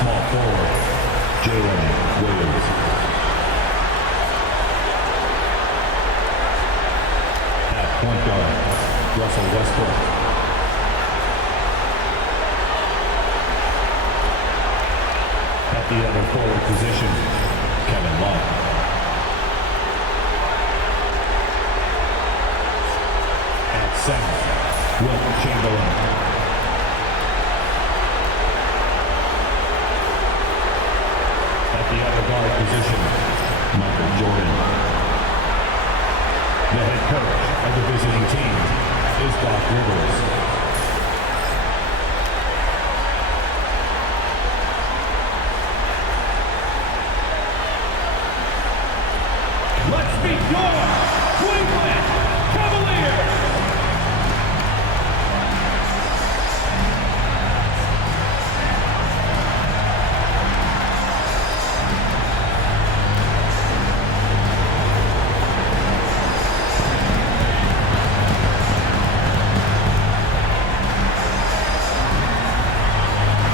small forward, Jalen Williams. At point guard, Russell Westbrook. At the other forward position, Kevin Love. At center, Wilt Chamberlain. At the other guard position, Michael Jordan. The head coach of the visiting team is Doc Rivers. Let's meet your Cleveland Cavaliers!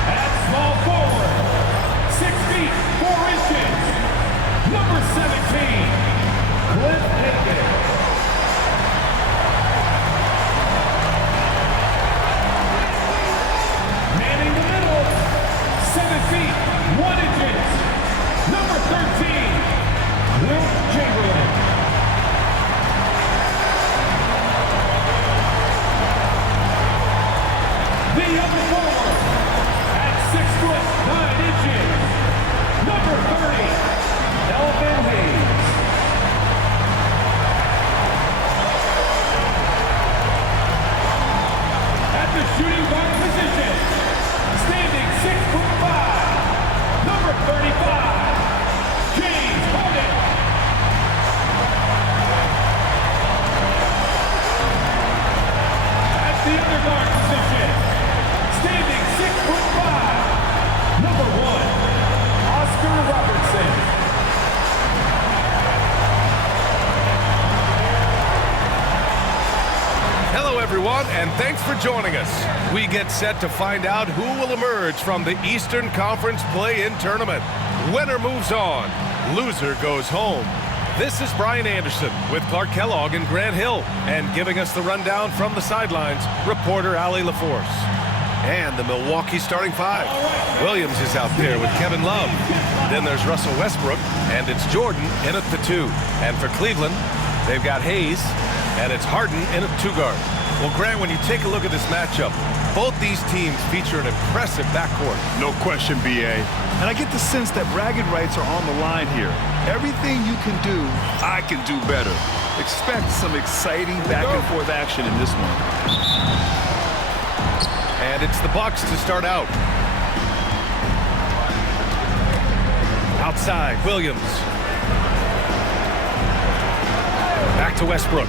At small forward, 6 feet 4 inches, number 17. Cliff Hagan. Manning the middle, 7 feet 1 inches, number 13, Wilt Chamberlain. The other forward, at 6 foot 9 inches, number 30, Elvin Hayes. The shooting guard position, standing 6'5", number 35, James Harden. At the other guard position, standing 6'5", number 1, Oscar Robertson. Hello everyone, and thanks for joining us. We get set to find out who will emerge from the Eastern Conference Play-In Tournament. Winner moves on, loser goes home. This is Brian Anderson with Clark Kellogg and Grant Hill, and giving us the rundown from the sidelines, reporter Allie LaForce. And the Milwaukee starting five. Williams is out there with Kevin Love. Then there's Russell Westbrook, and it's Jordan in at the 2. And for Cleveland, they've got Hayes, and it's Harden in at 2 guard. Well, Grant, when you take a look at this matchup, both these teams feature an impressive backcourt. No question, B.A. And I get the sense that bragging rights are on the line here. Everything you can do, I can do better. Expect some exciting back-and-forth action in this one. And it's the Bucks to start out. Outside, Williams. Back to Westbrook.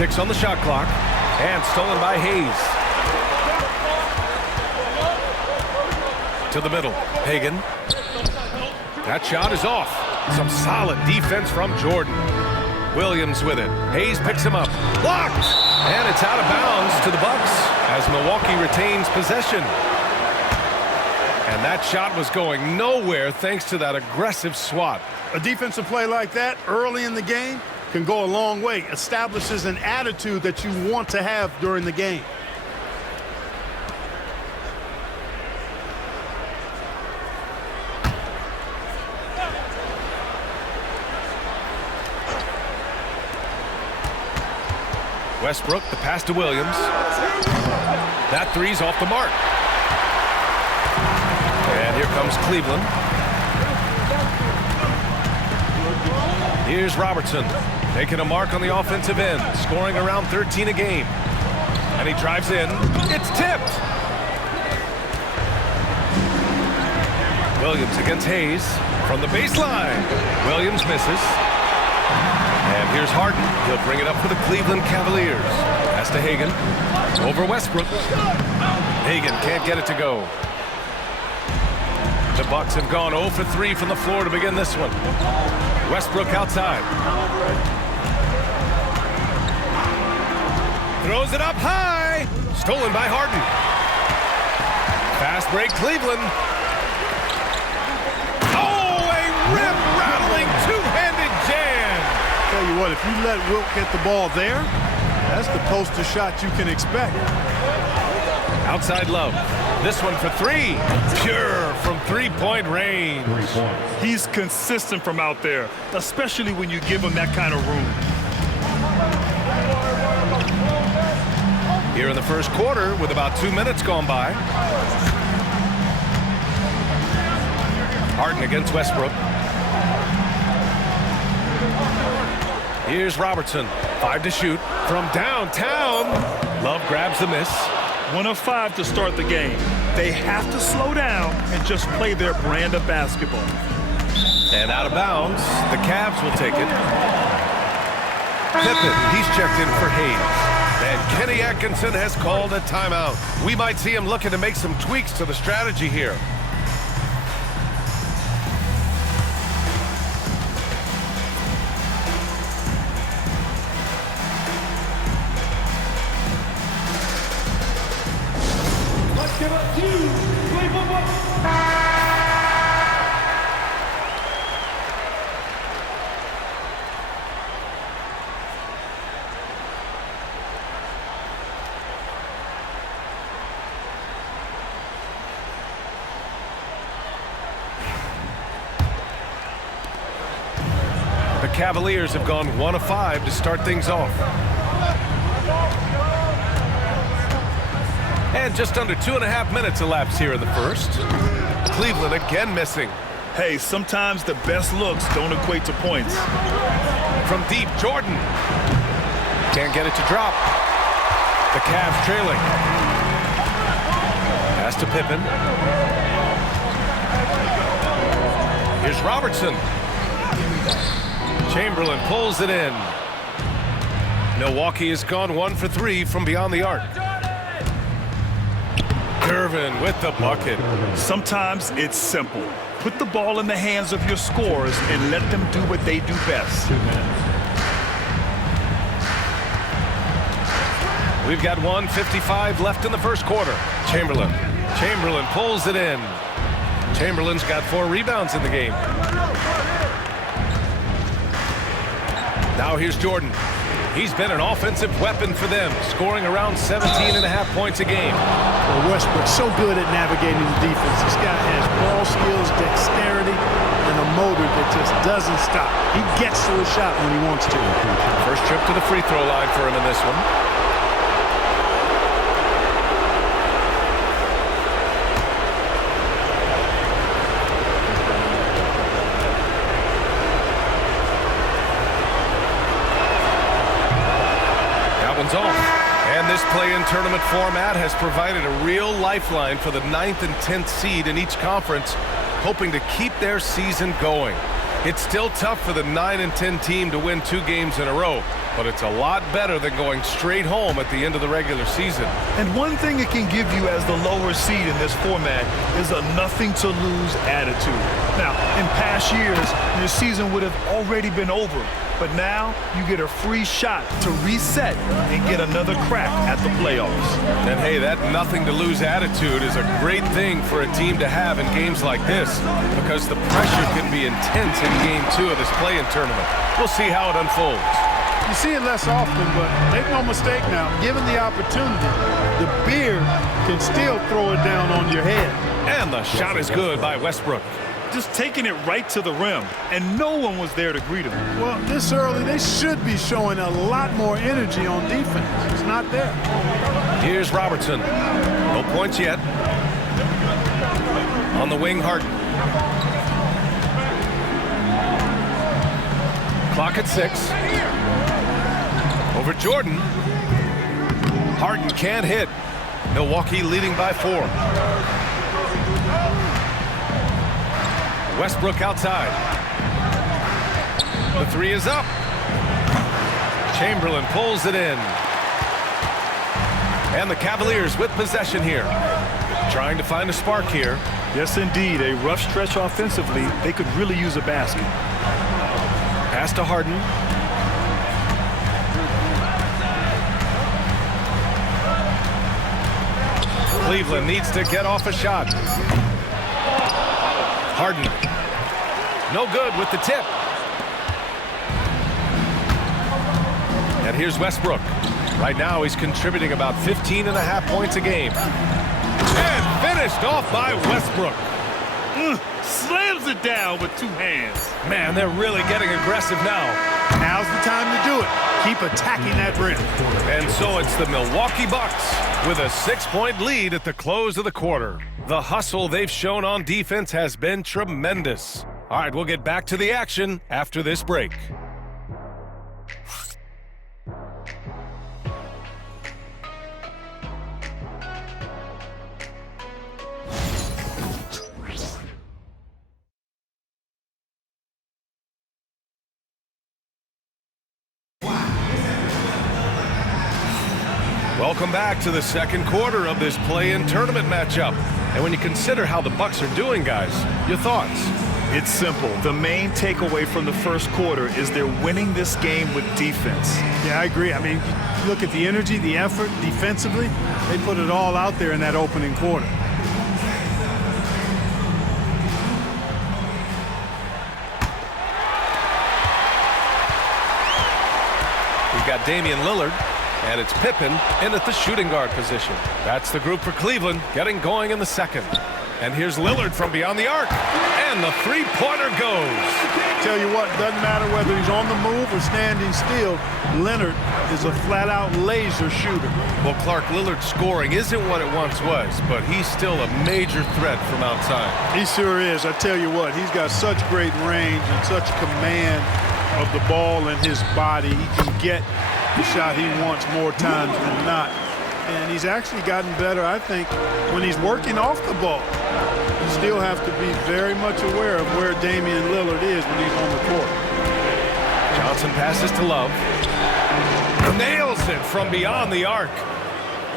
6 on the shot clock, and stolen by Hayes. To the middle, Hagan. That shot is off. Some solid defense from Jordan. Williams with it. Hayes picks him up. Blocked! And it's out of bounds to the Bucks as Milwaukee retains possession. And that shot was going nowhere thanks to that aggressive swat. A defensive play like that early in the game can go a long way. Establishes an attitude that you want to have during the game. Westbrook, the pass to Williams. That three's off the mark. And here comes Cleveland. Here's Robertson, making a mark on the offensive end, scoring around 13 a game. And he drives in. It's tipped. Williams against Hayes from the baseline. Williams misses. And here's Harden. He'll bring it up for the Cleveland Cavaliers. Pass to Hagan. Over Westbrook. Hagan can't get it to go. The Bucks have gone 0 for 3 from the floor to begin this one. Westbrook outside. Throws it up high. Stolen by Harden. Fast break, Cleveland. Oh, a rim-rattling two-handed jam. Tell you what, if you let Wilt get the ball there, that's the poster shot you can expect. Outside Love. This one for three. Pure from three-point range. He's consistent from out there, especially when you give him that kind of room. Here in the first quarter with about 2 minutes gone by. Harden against Westbrook. Here's Robertson. 5 to shoot from downtown. Love grabs the miss. 1 of 5 to start the game. They have to slow down and just play their brand of basketball. And out of bounds, the Cavs will take it. Pippen, he's checked in for Hayes. And Kenny Atkinson has called a timeout. We might see him looking to make some tweaks to the strategy here. Let's give it to Cleveland. The Cavaliers have gone 1 of 5 to start things off. And just under 2.5 minutes elapsed here in the first. Cleveland again missing. Hey, sometimes the best looks don't equate to points. From deep, Jordan. Can't get it to drop. The Cavs trailing. Pass to Pippen. Here's Robertson. Chamberlain pulls it in. Milwaukee has gone 1 for 3 from beyond the arc. Irvin with the bucket. Sometimes it's simple. Put the ball in the hands of your scorers and let them do what they do best. We've got 1:55 left in the first quarter. Chamberlain pulls it in. Chamberlain's got 4 rebounds in the game. Now here's Jordan. He's been an offensive weapon for them, scoring around 17.5 points a game. Well, Westbrook's so good at navigating the defense. This guy has ball skills, dexterity, and a motor that just doesn't stop. He gets to a shot when he wants to. First trip to the free throw line for him in this one. Off. And this play-in tournament format has provided a real lifeline for the 9th and 10th seed in each conference, hoping to keep their season going. It's still tough for the 9 and 10 team to win 2 games in a row, but it's a lot better than going straight home at the end of the regular season. And one thing it can give you as the lower seed in this format is a nothing-to-lose attitude. Now, in past years, your season would have already been over. But now you get a free shot to reset and get another crack at the playoffs. And hey, that nothing-to-lose attitude is a great thing for a team to have in games like this because the pressure can be intense in Game 2 of this play-in tournament. We'll see how it unfolds. You see it less often, but make no mistake now, given the opportunity, the beard can still throw it down on your head. And the shot is good by Westbrook. Just taking it right to the rim, and no one was there to greet him. Well, this early, they should be showing a lot more energy on defense. It's not there. Here's Robertson. No points yet. On the wing, Harden. Clock at 6. Over Jordan. Harden can't hit. Milwaukee leading by 4. Westbrook outside. The 3 is up. Chamberlain pulls it in. And the Cavaliers with possession here. Trying to find a spark here. Yes, indeed. A rough stretch offensively. They could really use a basket. Pass to Harden. Cleveland needs to get off a shot. Harden. No good with the tip. And here's Westbrook. Right now he's contributing about 15.5 points a game. And finished off by Westbrook. Slams it down with 2 hands. Man, they're really getting aggressive now. Now's the time to do it. Keep attacking that rim. And so it's the Milwaukee Bucks with a 6-point lead at the close of the quarter. The hustle they've shown on defense has been tremendous. All right, we'll get back to the action after this break. Welcome back to the second quarter of this play-in tournament matchup. And when you consider how the Bucks are doing, guys, your thoughts? It's simple. The main takeaway from the first quarter is they're winning this game with defense. Yeah, I agree. I mean, you look at the energy, the effort defensively. They put it all out there in that opening quarter. We've got Damian Lillard. And it's Pippen in at the shooting guard position. That's the group for Cleveland, getting going in the second. And here's Lillard from beyond the arc. And the three-pointer goes. Tell you what, doesn't matter whether he's on the move or standing still, Leonard is a flat-out laser shooter. Well, Clark, Lillard's scoring isn't what it once was, but he's still a major threat from outside. He sure is. I tell you what, he's got such great range and such command of the ball in his body. He can get the shot he wants more times than not. And he's actually gotten better, I think, when he's working off the ball. You still have to be very much aware of where Damian Lillard is when he's on the court. Johnson passes to Love. Nails it from beyond the arc.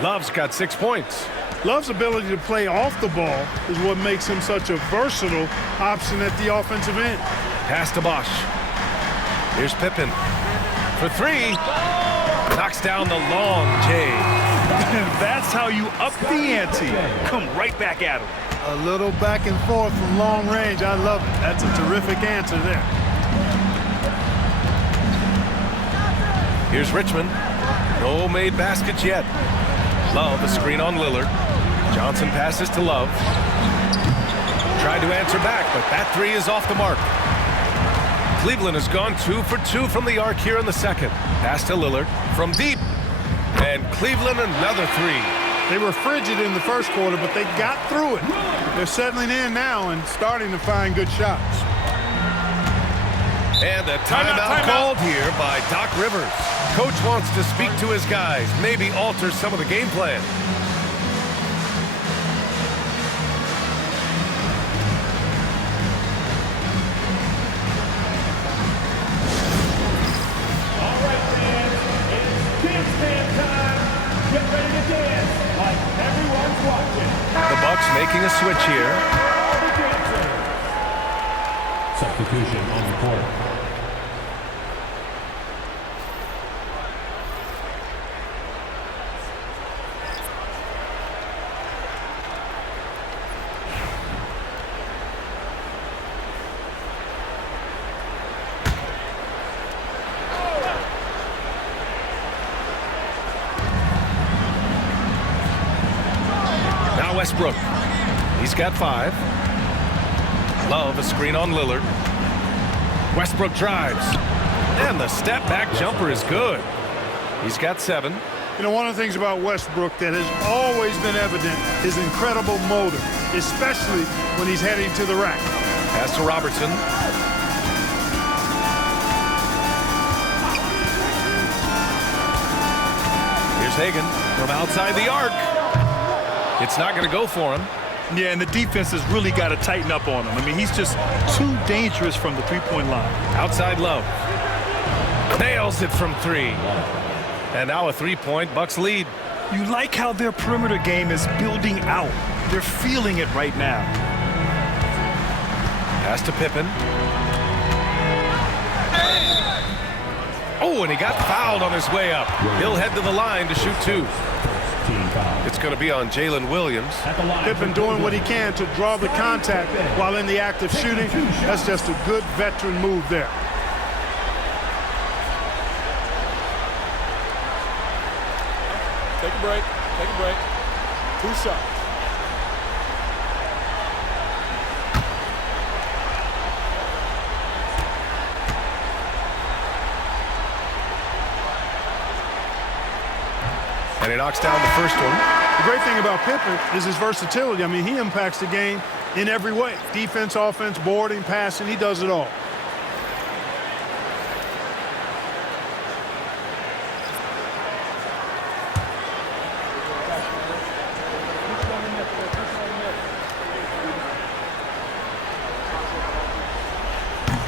Love's got 6 points. Love's ability to play off the ball is what makes him such a versatile option at the offensive end. Pass to Bosch. Here's Pippen. For 3. Knocks down the long J. And that's how you up the ante. Come right back at him. A little back and forth from long range. I love it. That's a terrific answer there. Here's Richmond. No made baskets yet. Love a screen on Lillard. Johnson passes to Love. Tried to answer back, but that 3 is off the mark. Cleveland has gone 2 for 2 from the arc here in the second. Pass to Lillard from deep. And Cleveland another 3. They were frigid in the first quarter, but they got through it. They're settling in now and starting to find good shots. And a timeout called here by Doc Rivers. Coach wants to speak to his guys, maybe alter some of the game plan. The Bucks making a switch here. Substitution on the court. Westbrook. He's got 5. Love a screen on Lillard. Westbrook drives. And the step-back jumper is good. He's got 7. You know, one of the things about Westbrook that has always been evident is incredible motor, especially when he's heading to the rack. Pass to Robertson. Here's Hagan from outside the arc. It's not going to go for him. Yeah, and the defense has really got to tighten up on him. I mean, he's just too dangerous from the three-point line. Outside Love. Nails it from 3. And now a 3-point Bucks lead. You like how their perimeter game is building out. They're feeling it right now. Pass to Pippen. Oh, and he got fouled on his way up. He'll head to the line to shoot 2. team foul. It's going to be on Jalen Williams. At the line. Pippen doing what he can to draw the contact while in the act of shooting. That's just a good veteran move there. Take a break. Take a break. 2 shots. And he knocks down the first one. The great thing about Pippen is his versatility. I mean, he impacts the game in every way. Defense, offense, boarding, passing, he does it all.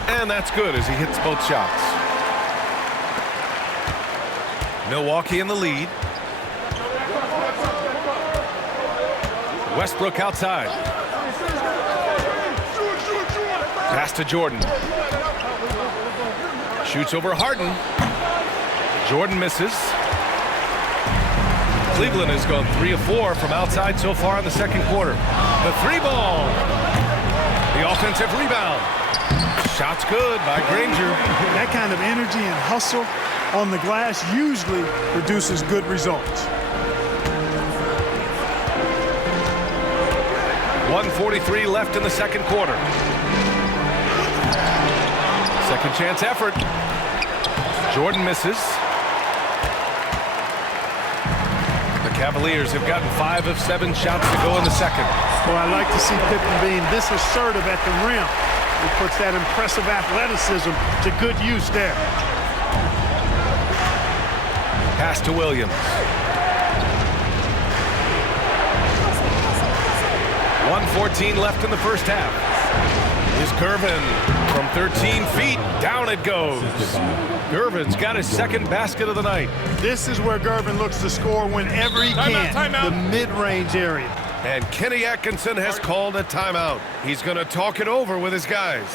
And that's good as he hits both shots. Milwaukee in the lead. Westbrook outside. Pass to Jordan. Shoots over Harden. Jordan misses. Cleveland has gone 3 of 4 from outside so far in the second quarter. The 3-ball. The offensive rebound. Shot's good by Granger. That kind of energy and hustle on the glass usually produces good results. 1:43 left in the second quarter. Second chance effort. Jordan misses. The Cavaliers have gotten 5 of 7 shots to go in the second. Well, I like to see Pippen being this assertive at the rim. He puts that impressive athleticism to good use there. Pass to Williams. 1:14 left in the first half. Is Gervin from 13 feet. Down it goes. Gervin's got his second basket of the night. This is where Gervin looks to score whenever he can. Timeout. The mid-range area. And Kenny Atkinson has called a timeout. He's going to talk it over with his guys.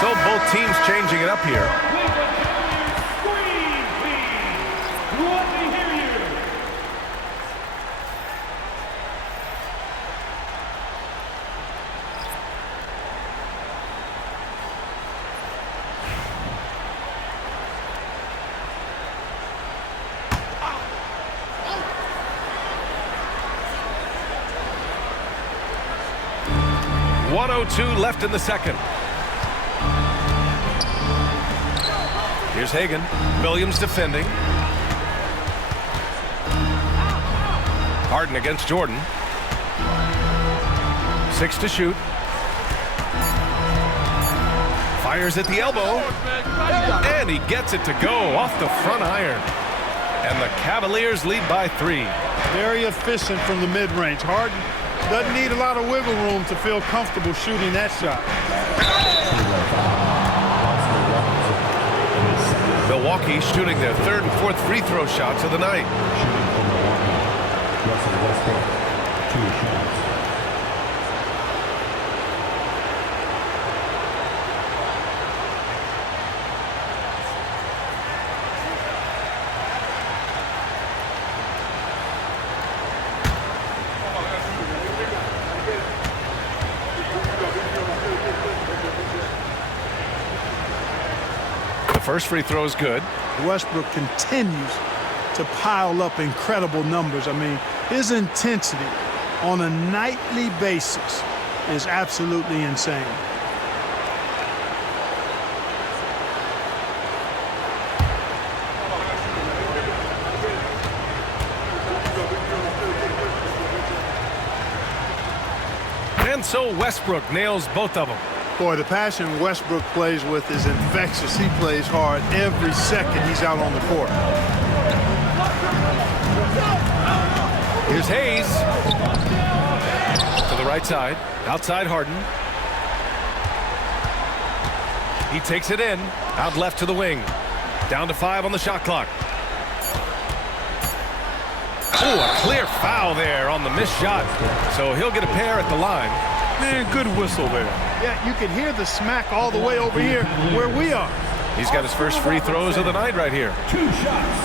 So both teams changing it up here. .102 left in the second. Here's Hagan. Williams defending. Harden against Jordan. 6 to shoot. Fires at the elbow. And he gets it to go off the front iron. And the Cavaliers lead by 3. Very efficient from the mid-range. Harden doesn't need a lot of wiggle room to feel comfortable shooting that shot. Milwaukee shooting their 3rd and 4th free throw shots of the night. First free throw is good. Westbrook continues to pile up incredible numbers. I mean, his intensity on a nightly basis is absolutely insane. And so Westbrook nails both of them. Boy, the passion Westbrook plays with is infectious. He plays hard every second he's out on the court. Here's Hayes. To the right side. Outside Harden. He takes it in. Out left to the wing. Down to 5 on the shot clock. Oh, a clear foul there on the missed shot. So he'll get a pair at the line. Man, good whistle there. Yeah, you can hear the smack all the way over here where we are. He's got his first free throws of the night right here. 2 shots.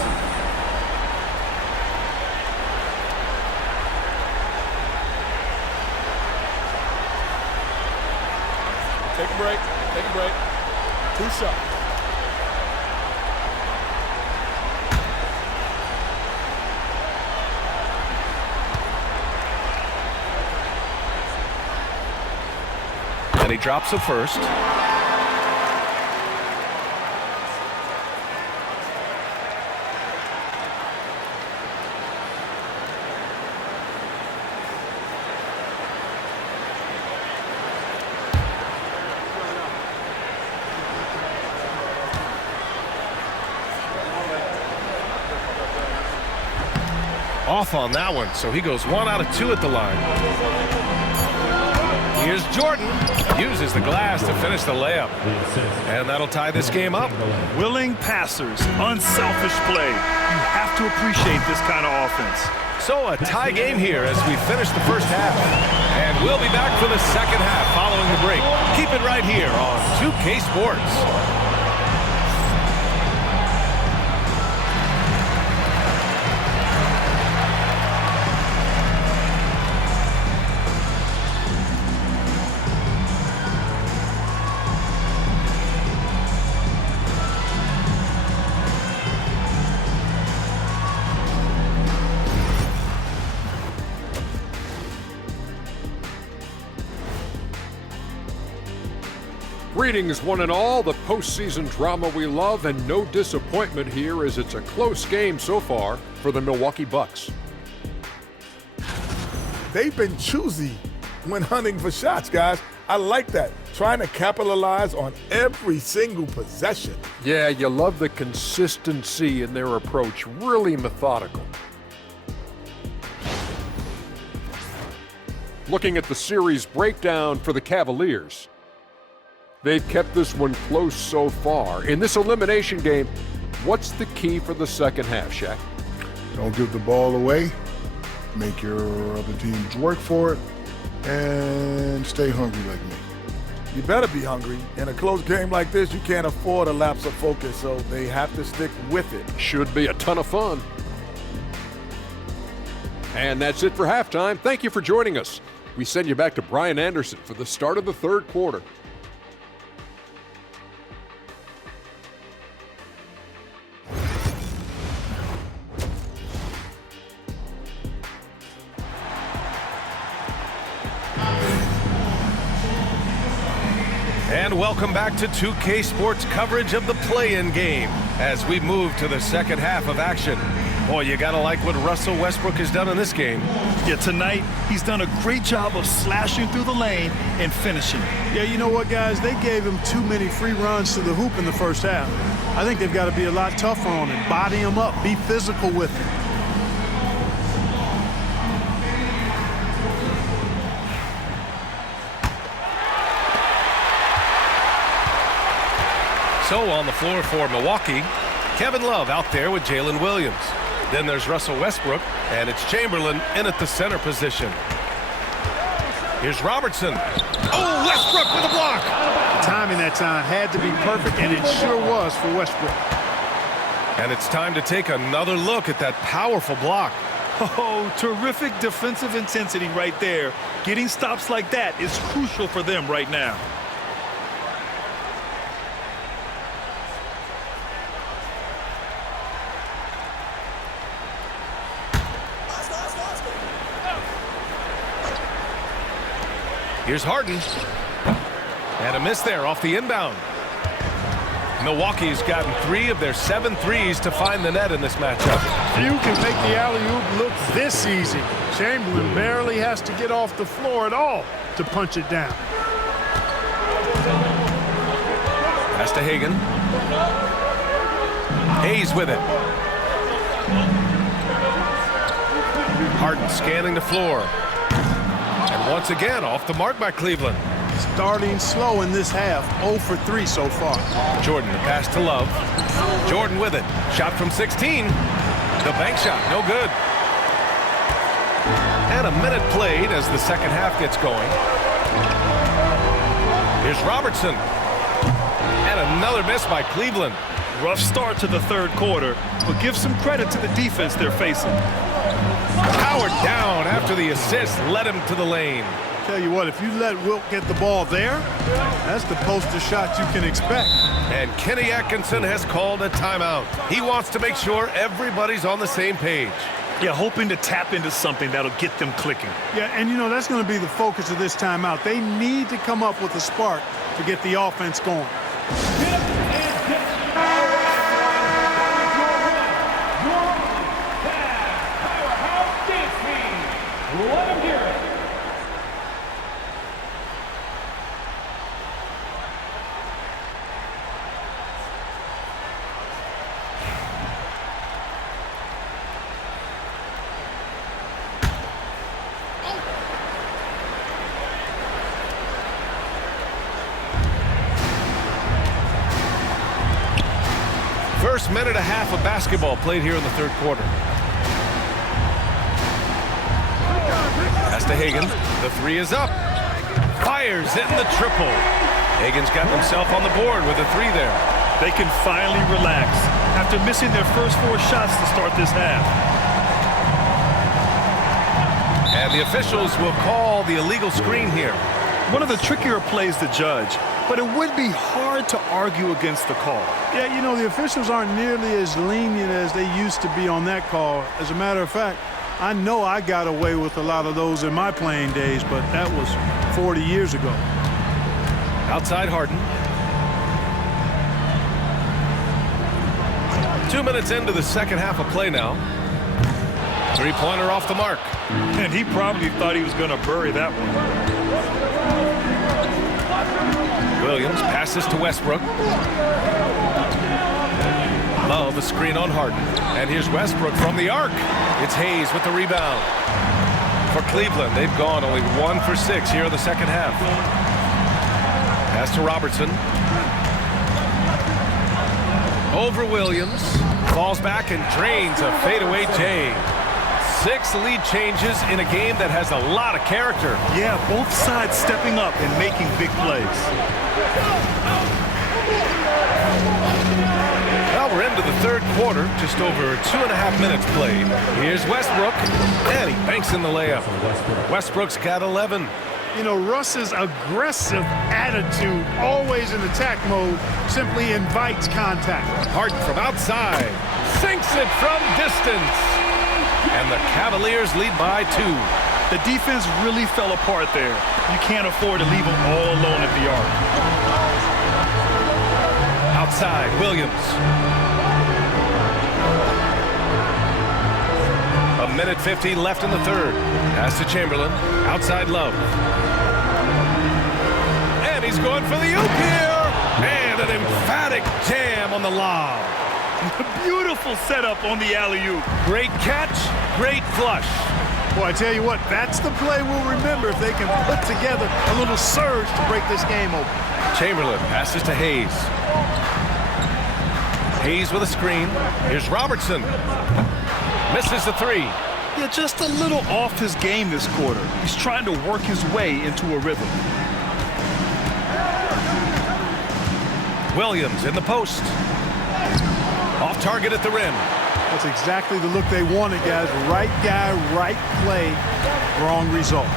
Take a break. Take a break. 2 shots. And he drops the first. Off on that one, so he goes 1 out of 2 at the line. Here's Jordan. Uses the glass to finish the layup. And that'll tie this game up. Willing passers, unselfish play. You have to appreciate this kind of offense. So a tie game here as we finish the first half. And we'll be back for the second half following the break. Keep it right here on 2K Sports. Greetings, one and all. The postseason drama we love, and no disappointment here as it's a close game so far for the Milwaukee Bucks. They've been choosy when hunting for shots, guys. I like that. Trying to capitalize on every single possession. Yeah, you love the consistency in their approach. Really methodical. Looking at the series breakdown for the Cavaliers. They've kept this one close so far. In this elimination game, what's the key for the second half, Shaq? Don't give the ball away. Make your other teams work for it. And stay hungry like me. You better be hungry. In a close game like this, you can't afford a lapse of focus, so they have to stick with it. Should be a ton of fun. And that's it for halftime. Thank you for joining us. We send you back to Brian Anderson for the start of the third quarter. And welcome back to 2K Sports coverage of the play-in game as we move to the second half of action. Boy, you gotta like what Russell Westbrook has done in this game. Yeah, tonight he's done a great job of slashing through the lane and finishing. Yeah, you know what, guys? They gave him too many free runs to the hoop in the first half. I think they've got to be a lot tougher on him. Body him up. Be physical with him. So on the floor for Milwaukee, Kevin Love out there with Jalen Williams. Then there's Russell Westbrook, and it's Chamberlain in at the center position. Here's Robertson. Oh, Westbrook with a block. Timing that time had to be perfect, and it sure was for Westbrook. And it's time to take another look at that powerful block. Oh, terrific defensive intensity right there. Getting stops like that is crucial for them right now. Here's Harden. And a miss there off the inbound. Milwaukee's gotten 3 of their 7 threes to find the net in this matchup. Few can make the alley-oop look this easy. Chamberlain barely has to get off the floor at all to punch it down. Pass to Hagan. Hayes with it. Harden scanning the floor. And once again, off the mark by Cleveland. Starting slow in this half, 0 for 3 so far. Jordan, the pass to Love. Jordan with it. Shot from 16. The bank shot, no good. And a minute played as the second half gets going. Here's Robertson. And another miss by Cleveland. Rough start to the third quarter, but give some credit to the defense they're facing. Howard down after the assist led him to the lane. Tell you what, if you let Wilt get the ball there, that's the poster shot you can expect. And Kenny Atkinson has called a timeout. He wants to make sure everybody's on the same page. Yeah, hoping to tap into something that'll get them clicking. Yeah, and you know, that's going to be the focus of this timeout. They need to come up with a spark to get the offense going. Let him hear it. First minute and a half of basketball played here in the third quarter. Pass to Hagan. The three is up. Fires hitting the triple. Hagan's got himself on the board with a three there. They can finally relax after missing their first 4 shots to start this half. And the officials will call the illegal screen here. One of the trickier plays to judge, but it would be hard to argue against the call. Yeah, you know, the officials aren't nearly as lenient as they used to be on that call. As a matter of fact, I know I got away with a lot of those in my playing days, but that was 40 years ago. Outside Harden. 2 minutes into the second half of play now. Three-pointer off the mark. And he probably thought he was going to bury that one. Williams passes to Westbrook. Love a screen on Harden. And here's Westbrook from the arc. It's Hayes with the rebound. For Cleveland, they've gone only 1 for 6 here in the second half. Pass to Robertson. Over Williams. Falls back and drains a fadeaway J. 6 lead changes in a game that has a lot of character. Yeah, both sides stepping up and making big plays. Well, we're into the third quarter, just over 2.5 minutes played. Here's Westbrook, and he banks in the layup. Westbrook's got 11. You know, Russ's aggressive attitude, always in attack mode, simply invites contact. Harden from outside, sinks it from distance. And the Cavaliers lead by 2. The defense really fell apart there. You can't afford to leave them all alone at the arc. Outside, Williams. A minute 15 left in the third. Pass to Chamberlain. Outside Love. And he's going for the oop here. And an emphatic jam on the lob. Beautiful setup on the alley-oop. Great catch, great flush. Boy, I tell you what, that's the play we'll remember if they can put together a little surge to break this game open. Chamberlain passes to Hayes. Hayes with a screen. Here's Robertson. Misses the three. Yeah, just a little off his game this quarter. He's trying to work his way into a rhythm. Williams in the post. Off target at the rim. That's exactly the look they wanted, guys. Right guy, right play, wrong result.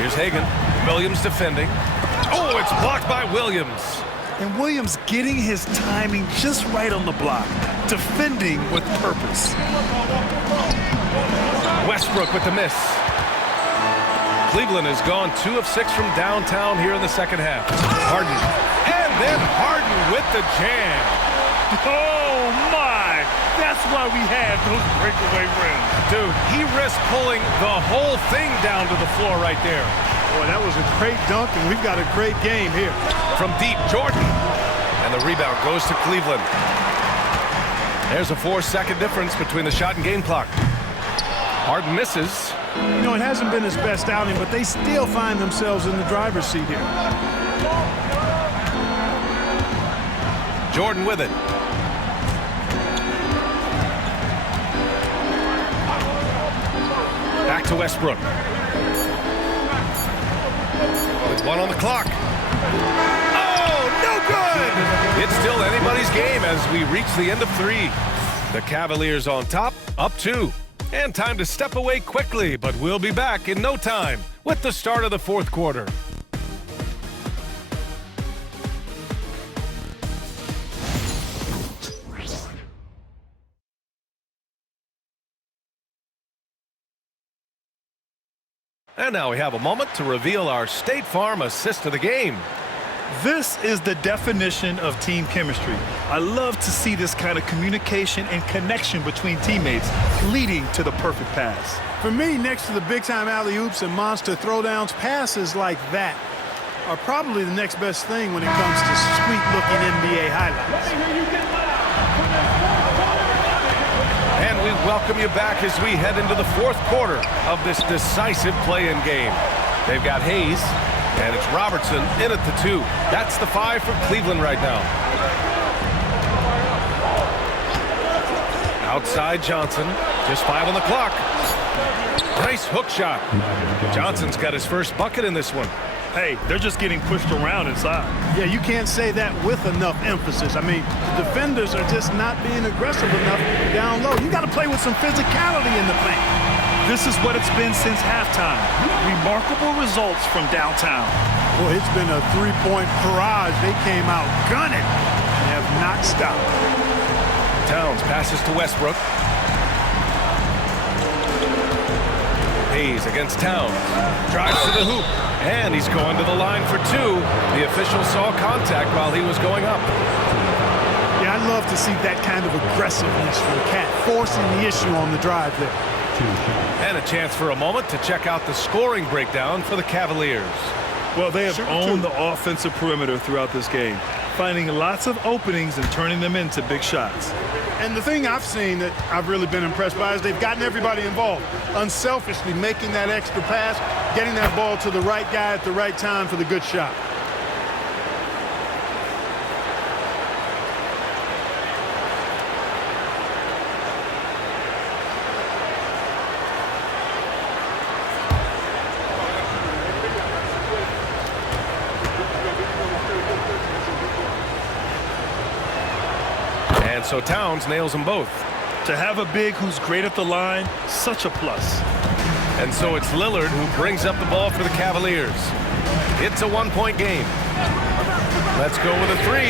Here's Hagan. Williams defending. Oh, it's blocked by Williams. And Williams getting his timing just right on the block. Defending with purpose. Westbrook with the miss. Cleveland has gone 2 of 6 from downtown here in the second half. Harden. And then Harden with the jam. Oh, my. That's why we have those breakaway rims. Dude, he risked pulling the whole thing down to the floor right there. Boy, that was a great dunk, and we've got a great game here. From deep, Jordan. And the rebound goes to Cleveland. There's a 4-second difference between the shot and game clock. Harden misses. You know, it hasn't been his best outing, but they still find themselves in the driver's seat here. Jordan with it. Back to Westbrook. With 1 on the clock. Oh, no good! It's still anybody's game as we reach the end of 3. The Cavaliers on top, up 2. And time to step away quickly, but we'll be back in no time with the start of the 4th quarter. And now we have a moment to reveal our State Farm assist of the game. This is the definition of team chemistry. I love to see this kind of communication and connection between teammates leading to the perfect pass. For me, next to the big-time alley-oops and monster throwdowns, passes like that are probably the next best thing when it comes to sweet-looking NBA highlights. And we welcome you back as we head into the 4th quarter of this decisive play-in game. They've got Hayes, and it's Robertson in at the 2. That's the 5 for Cleveland right now. Outside Johnson, just 5 on the clock. Nice hook shot. Johnson's got his first bucket in this one. Hey, they're just getting pushed around inside. Yeah, you can't say that with enough emphasis. I mean, the defenders are just not being aggressive enough down low. You got to play with some physicality in the paint. This is what it's been since halftime. Remarkable results from downtown. Boy, it's been a three-point barrage. They came out gunning and have not stopped. Towns passes to Westbrook. Hayes against Towns. Drives to the hoop. And he's going to the line for 2. The official saw contact while he was going up. Yeah, I love to see that kind of aggressiveness from Cat, forcing the issue on the drive there. And a chance for a moment to check out the scoring breakdown for the Cavaliers. Well, they have owned the offensive perimeter throughout this game, finding lots of openings and turning them into big shots. And the thing I've seen that I've really been impressed by is they've gotten everybody involved, unselfishly making that extra pass, getting that ball to the right guy at the right time for the good shot. And so Towns nails them both. To have a big who's great at the line, such a plus. And so it's Lillard who brings up the ball for the Cavaliers. It's a 1-point game. Let's go with a 3.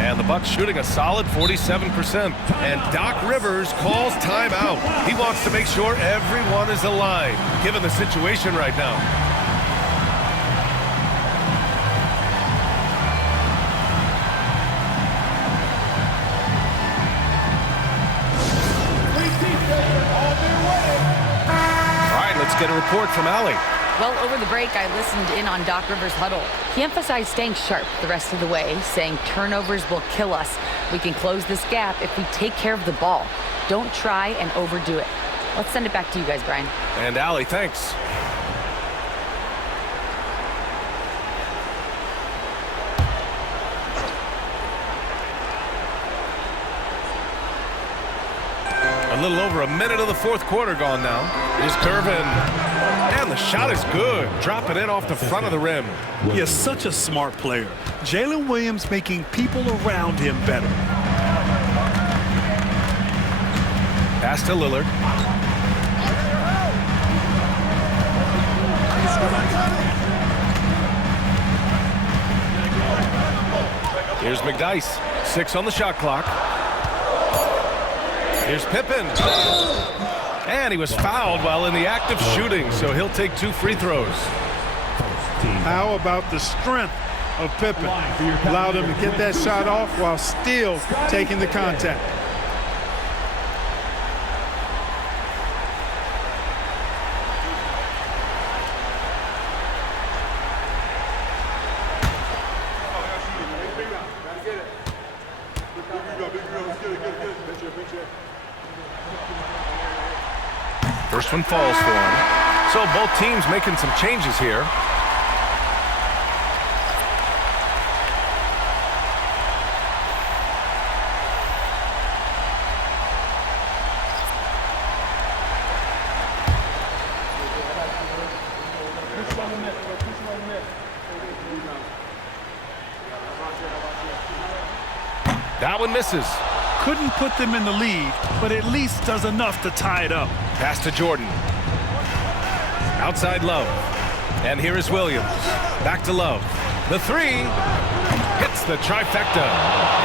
And the Bucks shooting a solid 47%. And Doc Rivers calls timeout. He wants to make sure everyone is aligned, given the situation right now. All right, let's get a report from Allie. Well, over the break, I listened in on Doc Rivers' huddle. He emphasized staying sharp the rest of the way, saying turnovers will kill us. We can close this gap if we take care of the ball. Don't try and overdo it. Let's send it back to you guys, Brian. And Allie, thanks. A little over a minute of the 4th quarter gone now. Here's Curvin. And the shot is good. Drop it in off the front of the rim. He is such a smart player. Jalen Williams making people around him better. Pass to Lillard. Here's McDyess. 6 on the shot clock. Here's Pippen. And he was fouled while in the act of shooting, so he'll take 2 free throws. How about the strength of Pippen? Allowed him to get that shot off while still taking the contact. First one falls for him. So both teams making some changes here. That one misses. Couldn't put them in the lead, but at least does enough to tie it up. Pass to Jordan. Outside Love. And here is Williams. Back to Love. The three hits the trifecta.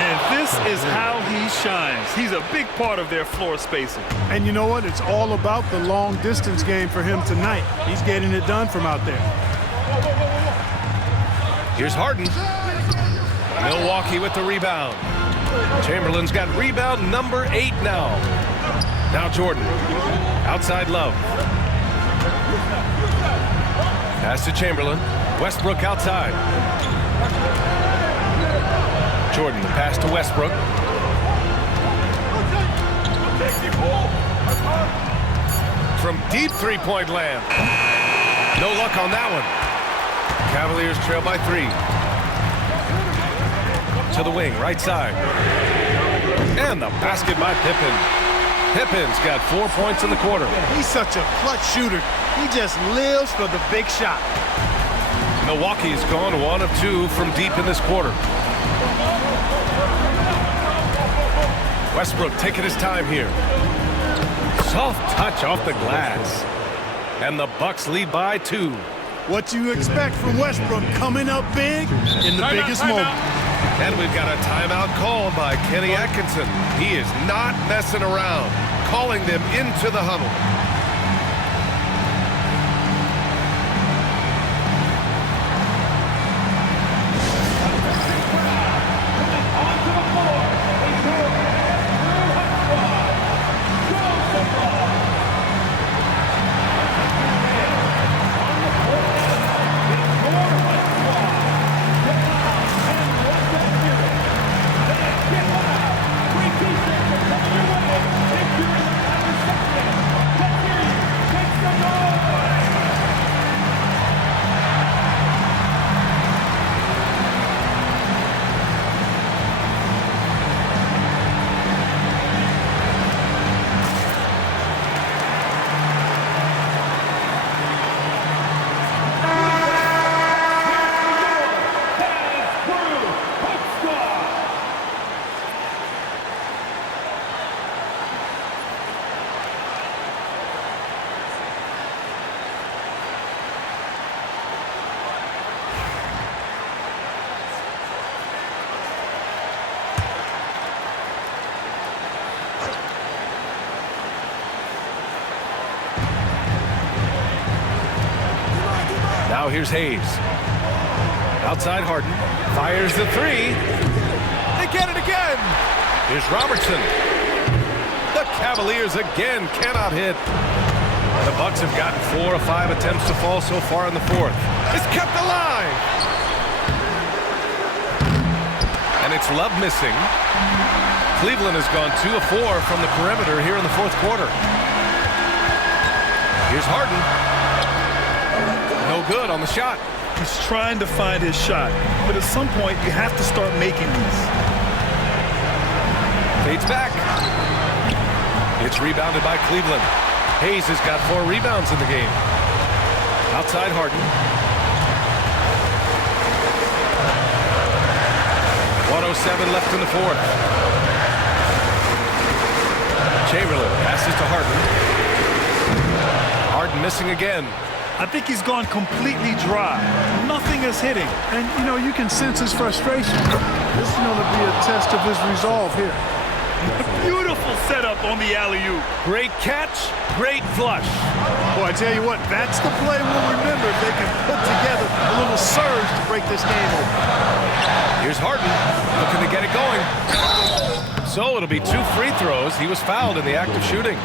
And this is how he shines. He's a big part of their floor spacing. And you know what? It's all about the long distance game for him tonight. He's getting it done from out there. Here's Harden. Milwaukee with the rebound. Chamberlain's got rebound number 8 now. Now Jordan. Outside Love. Pass to Chamberlain. Westbrook outside. Jordan, the pass to Westbrook. From deep three-point land. No luck on that one. Cavaliers trail by 3. To the wing, right side. And the basket by Pippen. Pippen's got 4 points in the quarter. He's such a clutch shooter. He just lives for the big shot. Milwaukee's gone 1 of 2 from deep in this quarter. Westbrook taking his time here. Soft touch off the glass. And the Bucks lead by 2. What you expect from Westbrook coming up big in the biggest moment. And we've got a timeout called by Kenny Atkinson. He is not messing around, calling them into the huddle. Now here's Hayes. Outside Harden. Fires the 3. They get it again. Here's Robertson. The Cavaliers again cannot hit. The Bucks have gotten 4 of 5 attempts to fall so far in the 4th. It's kept alive. And it's Love missing. Cleveland has gone 2 of 4 from the perimeter here in the 4th quarter. Here's Harden. No good on the shot. He's trying to find his shot, but at some point you have to start making these. Fades back. It's rebounded by Cleveland. Hayes has got 4 rebounds in the game. Outside Harden. 1:07 left in the 4th. Chamberlain passes to Harden. Harden missing again. I think he's gone completely dry. Nothing is hitting. And, you know, you can sense his frustration. This is going to be a test of his resolve here. Beautiful setup on the alley-oop. Great catch, great flush. Boy, I tell you what, that's the play we'll remember if they can put together a little surge to break this game open. Here's Harden, looking to get it going. So it'll be 2 free throws. He was fouled in the act of shooting.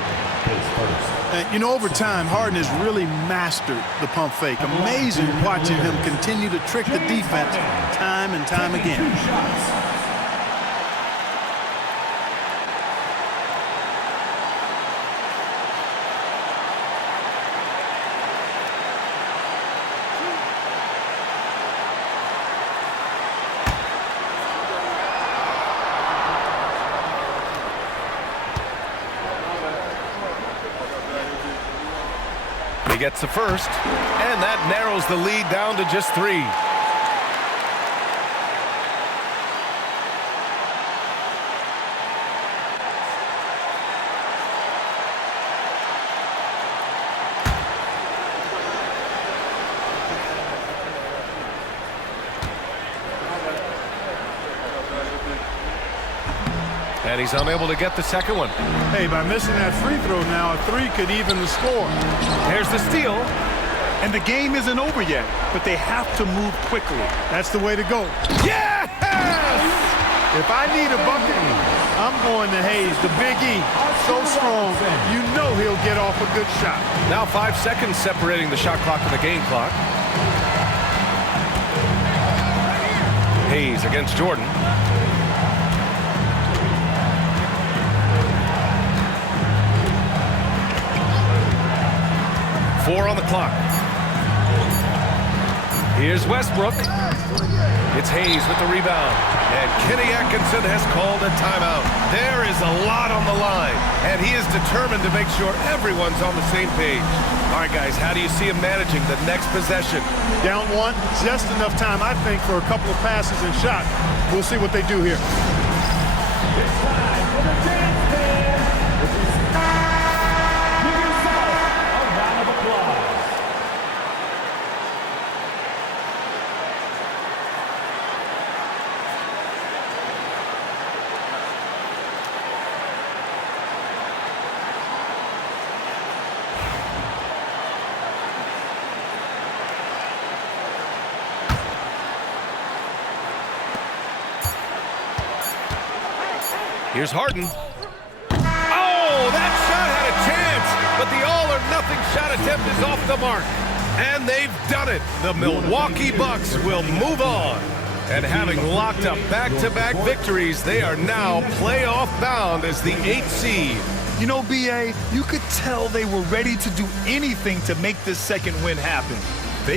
You know, over time, Harden has really mastered the pump fake. Amazing watching him continue to trick the defense time and time again. He gets the first, and that narrows the lead down to just 3. And he's unable to get the second one. Hey, by missing that free throw now, a 3 could even the score. Here's the steal. And the game isn't over yet, but they have to move quickly. That's the way to go. Yes! If I need a bucket, I'm going to Hayes, the Big E. So strong, you know he'll get off a good shot. Now 5 seconds separating the shot clock and the game clock. Hayes against Jordan. 4 on the clock. Here's Westbrook. It's Hayes with the rebound. And Kenny Atkinson has called a timeout. There is a lot on the line, and he is determined to make sure everyone's on the same page. All right, guys, how do you see him managing the next possession? Down 1, just enough time, I think, for a couple of passes and shots. We'll see what they do here. It's time for the dance band. Give yourself a round of applause. Here's Harden. Oh, that shot had a chance, but the all-or-nothing shot attempt is off the mark. And they've done it. The Milwaukee Bucks will move on. And having locked up back-to-back victories, they are now playoff bound as the 8th seed. You know, B.A., you could tell they were ready to do anything to make this second win happen.